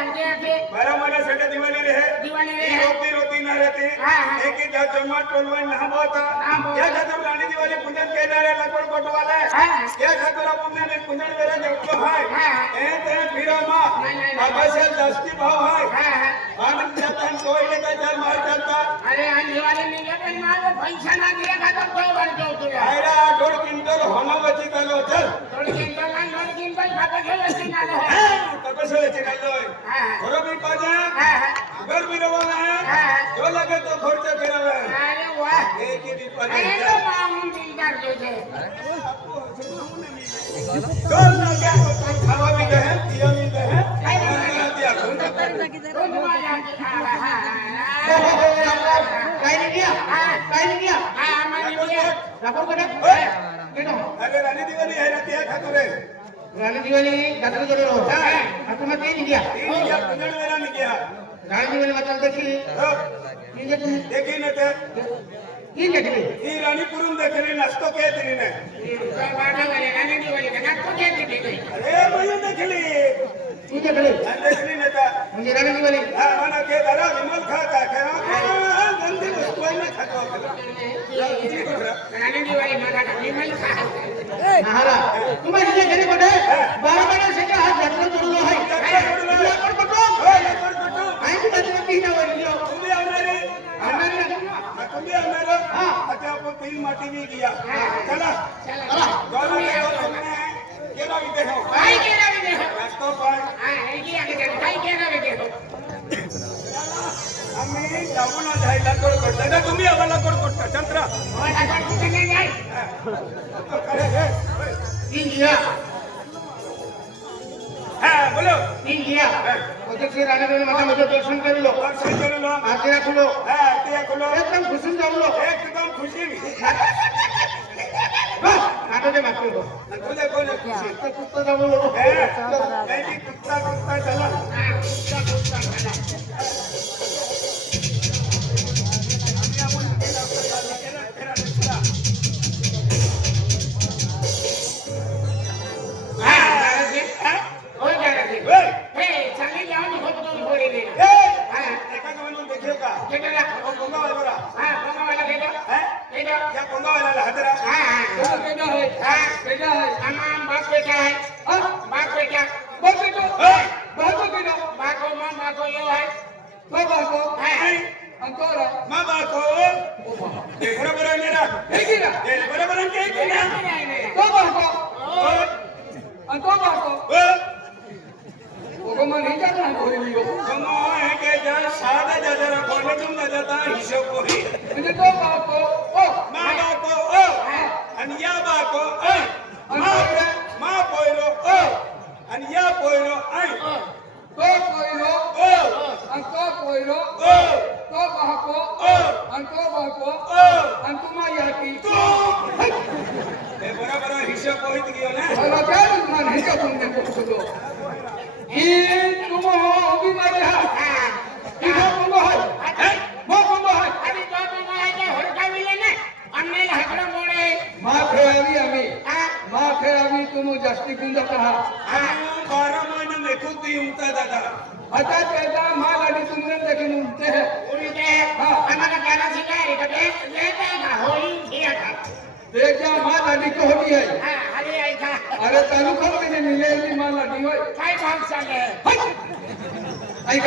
आमचे आखे बारह महीना सेटा दिवाली रहे। दिवाळी ती रोती रोती न रहती। हा, हा. एक ही जात जन्मात टोलवाय नाम होता. या खातर राणी दिवाळी पूजन करणारे लकड कोटवाले हा. या खातर आपण ने पूजन वेळा जेवतो हाय ए ते फिरा मा। नाही, नाही, नाही. भाव हा, हा. आणि जाता कोयले काय चाल मार चालता अरे आणि दिवाळी निघे पण माझं पैसा ना दिला खातर तो बनतो तुला आयरा दोन क्विंटल होमावची चालू चल। थोडी किंमत आणि दोन किंमत खाता खेळ आलं तपस वेची चाललोय हा, हा. बरोबर पाजा हा, हा. घर भी रवा है। हा. जो लगे तो खर्च करावे। अरे वा एक ही भी अरे पाजा तो मागून दिलदार तुझे। चल ना क्या खावा भी दे पिया भी दे काय दिया दिया तो तुम्हाला हा, हा, हा. हा! केलं. अरे रानी दिवाली है ना त्या खातुरे राणी दिवाळी दाखल करू आता मग काही नाही घ्या तीन या पुजन वेळा राणीवेल वाचाल देखील ठीक आहे तुम्ही देखील येते ठीक आहे ठीक आहे राणी पुरून नेता म्हणजे राणीवेल हा म्हणा खा खा खा, गंदी वस्तू आहे ना खातो आपण. महाराज तुम्हाला बारा बारा शेकडा हात घातला आहे અમે અમારે અત્યારે આપણે દિલ માટે નહીં હા. હા બોલો. ઇન્ડિયા দেখছি খুলো। হ্যাঁ খুলো। একদম খুশি জমলো একদম খুশি নাটকে মাত্র তুলে কোনে খুশি কুত্তা জমলো হ্যাঁ কুত্তা কুত্তা জ্বালা। কুত্তা কুত্তা জ্বালা।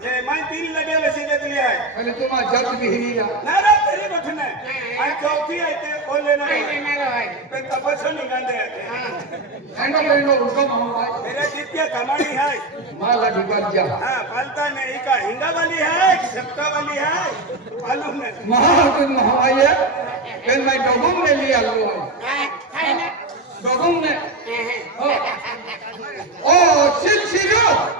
हा. नाही रा? मैं तीन नाही दियो लगे निघी लड़िया बेची कमाऊ लोरा काय की ये मैं तीन लड़िया बेची देतली आहे आणि तुम्हा जात विहिरीला नारा तरी बठन आणि चौथी आहे ते बोलले ना आईले नाही वाईले. पण तपस्या निघाले हा. खांडा बहिणो उलका माहून आहे मेरे जितके कमानी है माल आणि बाज्या हाँ पालता नहीं का हिंगा वाली है सप्ता वाली है मालूम नहीं महाराज महावाय पेन मैं डोगम ने लिया लो हा, काय ना? डोगम ने हा, हा. ओ सिलसिलो ये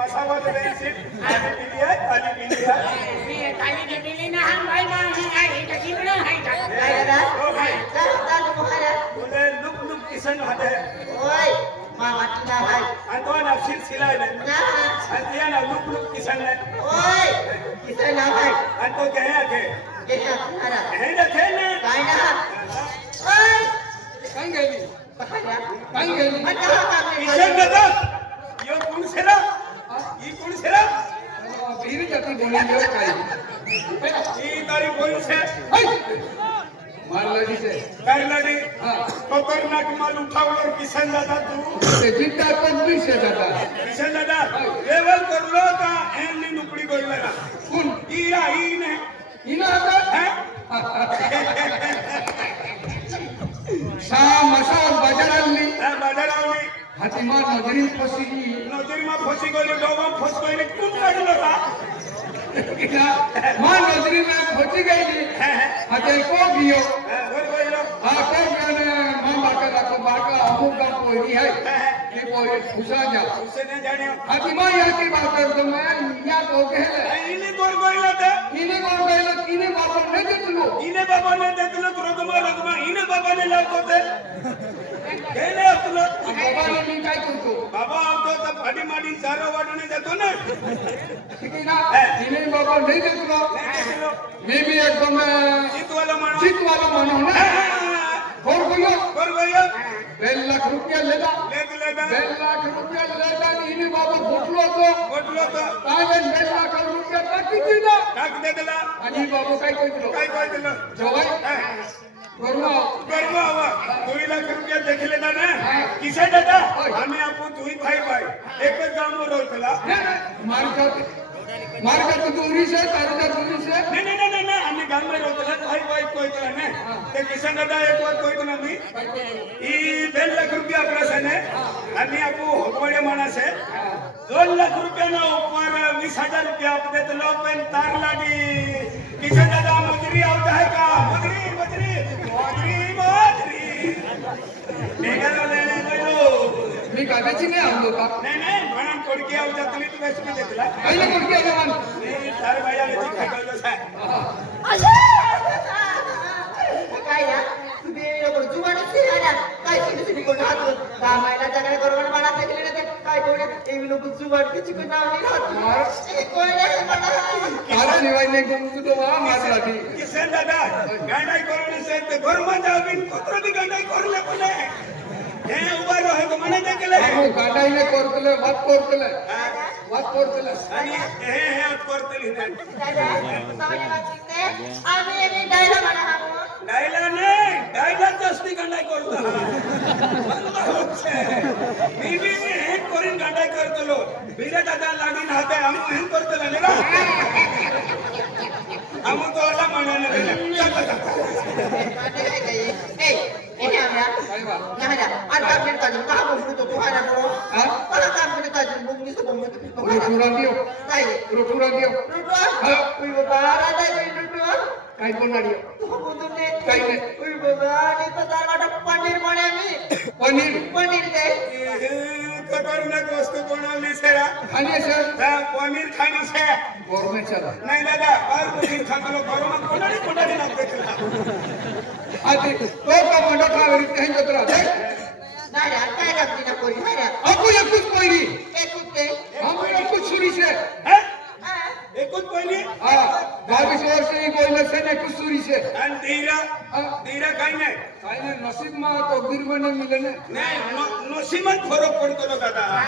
મસાવત બેનશીપ આની બીલીય આની બીલીય એ કાલી ની બીલી ના હા ભાઈ માં આ હે ટકી બને હે ઓ ભાઈ દાદા તો બખારા બોલે, લુક લુક કિસન હતે ઓયમાં વાટીના હાય અંતોના સિલસિલા ને ના અંતિયાના લુક લુક કિસન ને ઓય કિસન ના ભાઈ અંતો કહે કે કે ખરા હે ને કે ને. કાઈ ના ઓય કંગેલી કંગેલી કિસન દાદા યો કોણ ઈ કોણ છે રે? ભીર જતી બોલી ગયો કાઈ ઈ તારી બોલ શામ હાથી માં નજરી ફસી ગઈ નજરી માં ફસી ગયો ડોમાં ફસકો એને કોણ કાઢી લેતા માં નજરી માં ફસી ગઈ હતી આજે કો ગયો હા કો ગયો માં બાકા રાખો બાકા અમુક કા પોરી હે એ પોરી ફુસા જા ફુસે ને જાણે હાથી માં યહ કી બાત કર તો મેં યા કો કહેલે ઇને કોણ ગયો તે ઇને કોણ ગયો ઇને બાબા ને દેતલો ઇને બાબા ને દેતલો રગમાં રગમાં ઇને બાબા ને લાવતો તે गेले तुला बाबाला मी काय करतो बाबा आमचा तर फाटी माटी चारा वाटून देतो ना. ठीक आहे तिने बाबा नाही देतो ना मी मी एकदम चितवाला माणूस. चितवाला माणूस ना. गोर बोलो गोर बोलो बेल लाख रुपया लेला. लेत लेता बेल लाख रुपया लेला इने बाबा घोटलो तो घोटलो तो काय बेल लाख रुपया टाकी दिला. टाक देतला आणि बाबा काय काय दिलं? काय काय दिलं? जवाई करू करू લાખ રૂપિયા દેખી લેતા ને? કિસે દાદા મજરી આવતા હે કા? મજરી મજરી મજરી મજરી. मी काय त्याची नाही आलो का नाही नाही म्हणून कोडके आवजा तुम्ही तू वेस्ट मध्ये दिला पहिले कोडके आवजा नाही सर भैया ले तो खायला साहेब काय ना तुम्ही जुवाडच केला काय तुम्ही कोण हात कामायला जाणार बरोबर मला काय कोण एवी लोक जुवाडते चिकन लावली राहते कोण नाही मला मला निवडले कोण तुझं वा माझ्यासाठी किसन दादा गाडाई करून सेत घर मध्ये अभी कुत्र भी गाडाई करले कोणे हे उभा रहे तो मने देखले गाडाई ने करतले मत करतले मत करतले आणि हे हे आत करतले दादा सावली वाचिते आम्ही एवी डायला म्हणा डायला नाही डायला तसती गाडाई करतो करतलो बिरे दादा लागीन हाते आम्ही हे करतलो ना आम्ही तो अला म्हणाले चल चल आता काय काय? ए, इथे आम्ही आ- काय वा काम से और में चला नहीं दादा और कुछ नहीं खाता लोग घरों में कोना नहीं कोना नहीं आते चला अरे तो का मंडा था और कहीं तो रहा है ना यार क्या लगती ना कोई मेरा अब कोई कुछ कोई नहीं एक कुछ हम कुछ सुनी से हैं एक कुछ कोई नहीं हां બાવીસ વર્ષની કોઈને છે ને કુસુરી છે અને ધીરા ધીરા કઈ ને કઈ નસીબમાં તો ગીરમાં ને મિલે ને નસીબમાં ફરક પડતો દાદા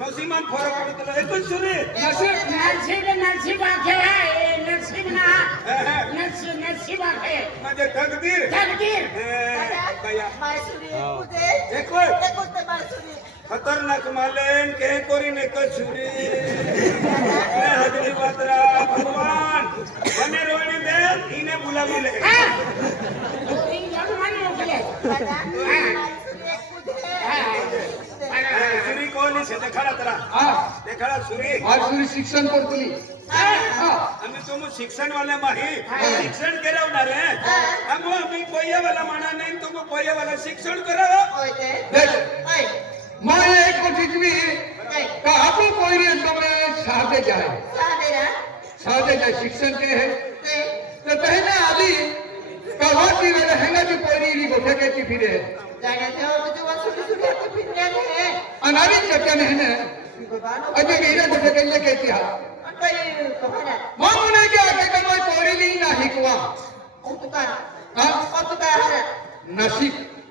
નસીબમાં ફરક પડતો એ કુસુરી નસીબ નસીબ નસીબ આખે એ નસીબ ના નસીબ નસીબ આખે માજે તકદીર તકદીર કયા માસુરી ઉદે એકો એકો તે માસુરી ખતરનાક માલેન કે કોરીને કછુરી ને હજરી પાત્રા ભગવાન મને રોણી દે ઈને બોલાવી લે. સુરી કોની છે? દેખાડા તરા. હા. દેખાડા સુરી. આ સુરી શિક્ષણ કરતી અમે તુમ શિક્ષણ વાલે માહી. શિક્ષણ કરાવનાર હે? અમે કોઈ વાલા માણા નહીં તુમ કોઈ વાલા શિક્ષણ કરાવો. ઓય દે ઓય. મારે એકઠી કે આપણું કોઈને તમે સાથે જાય સાથે જાય શિક્ષણ કે હે તો તહેના આદિ કવાતી વેળે હેંગા બી કોઈની ગોઠે કેતી ફિરે અનારી ચક્કન હે ને અજે ગીરા ગોઠે કેલે કેતી હા મામુ ને કે આકે કમાઈ કોઈની ના હિકવા ઉપકાર હા ઉપકાર નસીબ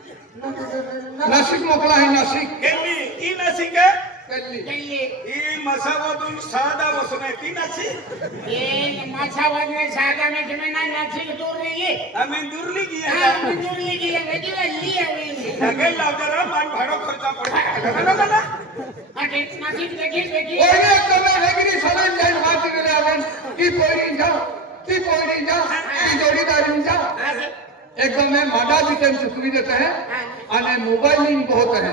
नासिक मोकला है नासिक केली ई नासिक है केली केली ई मसावदून साधा वसून आहे ती नासिक ए मसावदने सादा में तुम्हें ना नासिक दूर लीगी हमें दूर लीगी हाँ हमें दूर लीगी है वही वल्ली है वही सगळे लावदारा मान भाडो खर्चा पडतो ना ना ना अरे नासिक देखी देखी ओरे कमा हेगरी सडन जान बात करे आपण. की पोरी जा की पोरी जा ती जोडीदारीन जा એકદમ એ માડા જીતેન સુખવી દેતા હે અને મોબાઈલ ની બહોત હે ને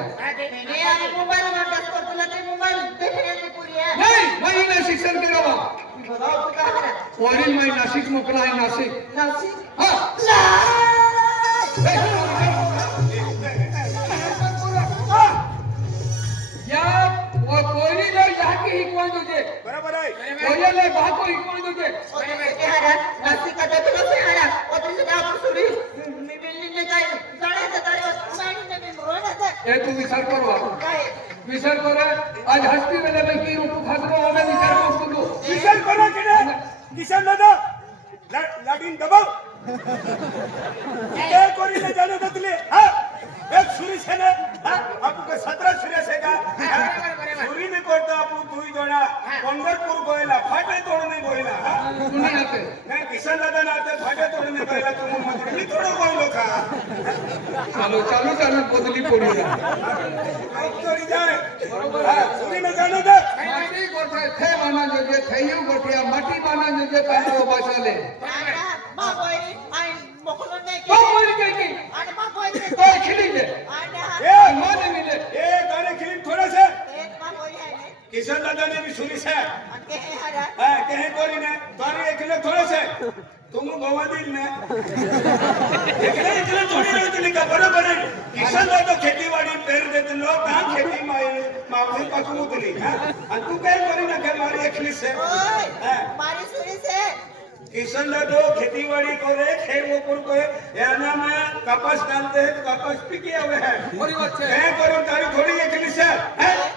આને મોબાઈલ માં બસ કરતો નથી મોબાઈલ દેખને ની પૂરી હે નહીં મહિને શિક્ષણ કરાવા બતાવ તો કા હે ઓરી મહિને નાસિક મોકલાય નાસિક નાસિક હા યાર વો કોઈની જો યાકી હિકવાણ દોજે બરાબર હે કોઈને બાકો હિકવાણ દોજે ઓરી મે કે હે નાસિક કદે તો ये तू विचार करो विचार करो. आज हस्ती वेले में की रूप खासरो हमें विचार करो तू. किशन करो कि ना किशन दादा लाडीन दबाव. ये कोरी ने जाने दतले हां. एक सुरी से ने आपको सत्रह सुरी से का? सुरी ने कोटा आपको दो ही जोड़ा। पंगरपुर गोयला फाटे तोड़ने गोयला नहीं किसान लगा ना आते फाटे तोड़ने गोयला तुम मछली तोड़ो गोयलो का? चालो चालो चालो बदली पड़ी है तोड़ी जाए सुरी ने जानो दे. माटी कोठे थे माना जो जे थे यू कोठिया माटी माना जो जे पैसे उबाशले दादा ने भी सुनी से અને કે હરા હા કહે કોરીને તારે એકલે થોડે છે તું ગવા દીલ ને એકલે એકલે થોડી રહી તું કા બરાબર હે કિશન દાદા ખેતીવાડી પેર દેત લો તા ખેતી માં માવલી પકવું તું હા અને તું કઈ કોરીને કે મારી એકલી છે ઓય હા મારી સુરી છે किशन दादो खेतीवाड़ी करे खेर वोपुर करे याना में कपास डालते हैं तो कपास पिके हुए हैं बड़ी बात है मैं करो तारी थोड़ी एकली से हैं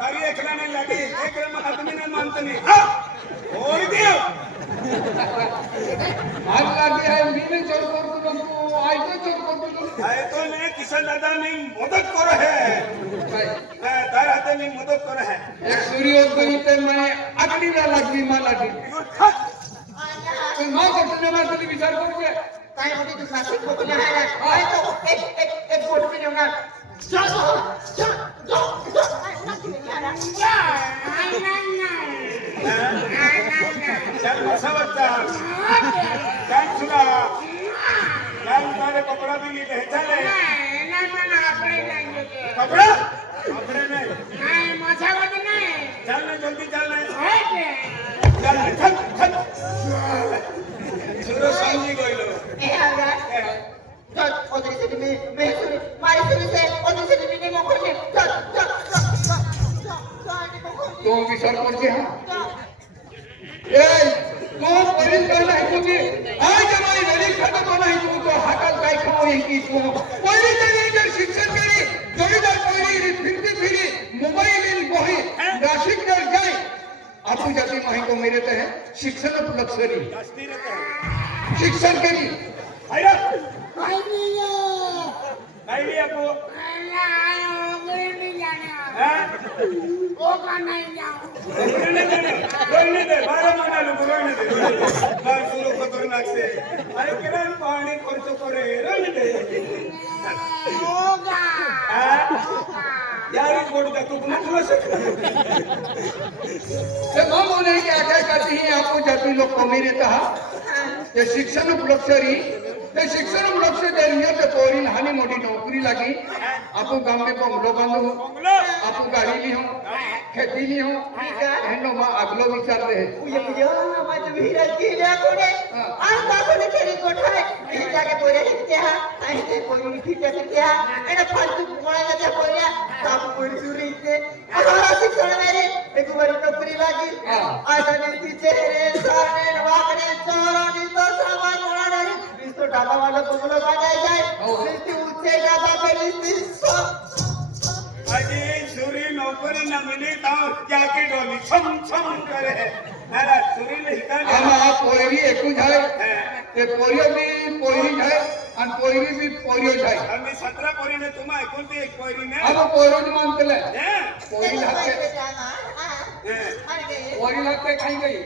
अरे एकराने लगे एकरा आदमी ने मानते नहीं। हाँ और दियो। आज लगे है मीने चोर कर को तुमको आज तो चोर कर को आए तो ने किशन दादा ने मदद करो है। मैं तारा ते ने मदद करो है। एक सूर्य करते मैं अग्नि ना लगनी माला दी तो मैं करते मैं तेरी विचार करूँगा काय होती तू साथी को बनाएगा आए तो एक एक एक बोल पे जाऊँगा जा जा 잘 무서웠다. 단추가. දර්ශික දර්ශයි අපු ජති මහින්කෝ මෙරට හැ ශික්ෂණ උපලක්ෂරි ශික්ෂණ කරි අයියා අයියා अरे को पाणी खर्च करे यार का तो तू हो सकता करते ही आपको जाती लोग कमी रहता ये शिक्षण लक्ष्मी ते शिक्षण लक्ष देंगे ते पोरी लहानी मोठी नोकरी लगी आपको गाँव में बंगलो बांधो बंगलो आपको गाड़ी ली हो खेती ली हो हेनो माँ अगलो विचार रहे हे ते फालतू कोणाला त्या पोऱ्या सुरी शिक्षण नाही एक बरी नोकरी आता वाकडे तो सामान तो डाला वाला बंगलो बघायचा आहे. हो, हो. ती उचलला बाबरी ती. अजी सुरी नोकरी न मिली तो जाके डोली छम छम करे. नारा सुरी नाही का आम्हा पोरी एकूण आहे. ते पोरी मी पोरी आहे आणि पोरी मी पोरी आहे. आम्ही 17 पोरी ने तुम्हा ऐकून ती एक पोरी ने अब पोरी मान केले पोरी लागते. पोरी लागते काही काही.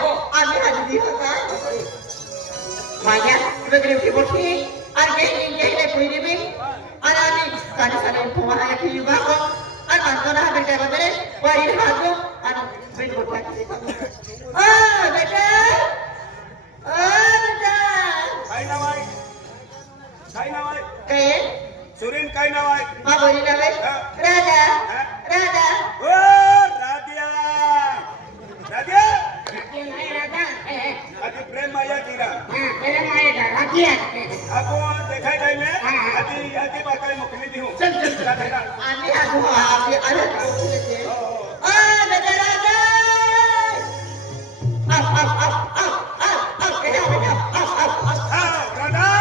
हो. आम्ही हजरी होता. Banyak begitu ibu sih, ada yang jadi pun ibu, ada ni sana sana ibu mana yang ibu aku, ada bantu dah berjaga beri, wari bantu, ada begitu bantu. Ah, beta, ah beta. Kain nawai, kain nawai. Kain. Surin kain nawai. Ma boleh nawai. Raja, Raja. Oh, Radia, Radia. Radia. Radia. Radia. Radia. Radia. Radia. Radia. પેલામાં એ રાખી આપે આખો દેખાય કઈ મે આજી આજી પર કઈ મોકલી દીધું ચલ ચલ આની આખો આપે અરે મોકલે છે આ દાદા રાજા આપ આપ આપ રાધા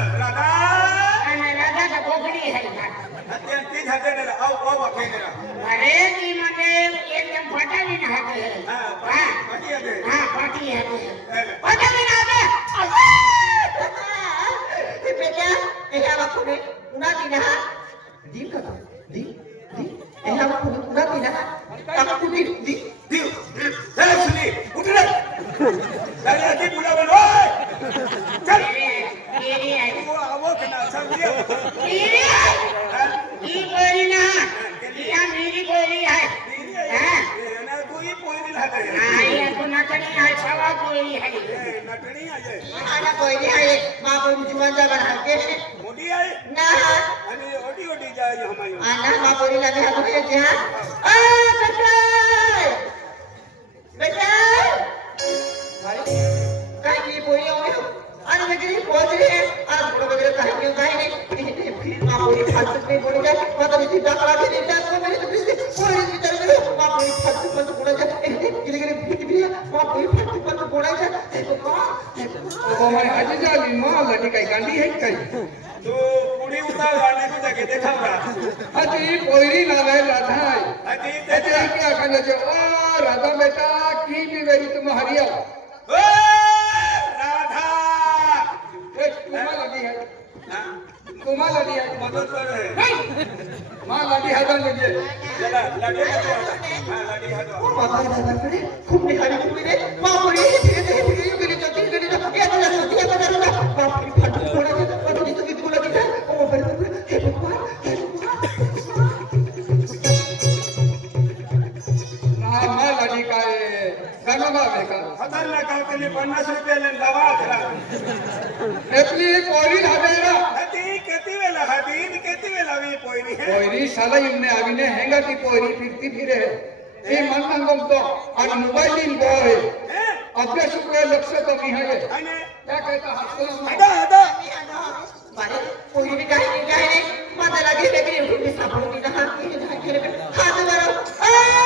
રાધા તો કોકડી હે અત્યંત તીજ હતે ને આવ આવ કે રેતી માટે એકદમ ફટાવીને હાથે હા ફાટી હાથે હા ફાટી હાથે ફટાવીને હાથે તે પેલા એલા બાપુને ઉના દીના દિલ કદા દિલ દિલ એલા બાપુને ઉના દીના કાકા કુદી દિલ દિલ એલા સુની ઉઠ રે તારી અતિ બુલાવન ઓય ચાલ એરી આઈ ઓ આવો કના ચાલ એરી આઈ ये तो नटनी है छवा कोई है ए नटनी है ये ना कोई नहीं है बाप मुझे बंदा बना के मोटी है ना अरे ओडी ओडी जाए हमारी हाँ ना बाप रे लगे हम ये क्या आ बेटा बेटा भाई काय की बोली हो अरे बकरी पहुँच रही है आज बड़ा बकरी कहीं क्यों कहीं नहीं बाप रे खास नहीं बोली जाए पता नहीं डाकला के नहीं डाकला मेरे तो पिछले पूरे विचार में बाप रे हाजी झाली आहे काय? तू पुढे उतार गांडी तुझा घेते थांबा. हाजी पोयरी नालाय राधा आहे. हाजी त्याचे ऐकले अखंडाचे राधा बेटा की मी वेरी राधा! तुम्हाला माँ लाडी हाथ लगे जरा लाडी हाथ हाँ लाडी हाथ ओ बाबा दादा करे खूब निहारी खूब रे पापड़ी धीरे धीरे धीरे करे जति करे ये तो सत्य तो ना बापड़ी फट थोड़ा दे और ये तो कितने बोला बेटा ओ बाबा दादा हे भगवान हे भगवान माँ माँ लाडी का गणवा बेका हज़ार लाख के लिए 50 रुपया ले दवा खरा एतली एक और हजारा केती वेला हदीन केती वेला वे कोइरी है? कोइरी साला इमने आबिने हेंगा की कोइरी फिरती फिरे। है? मन मंगल तो आज मोबाइल इन को है। अबे सुपे लक्ष्य तो की है। क्या कहता हस्तो आदा आदा मी आदा बारे कोई भी नहीं काही लगे लेकिन उठ के सब लोग इधर आके इधर आके हाथ मारो ए!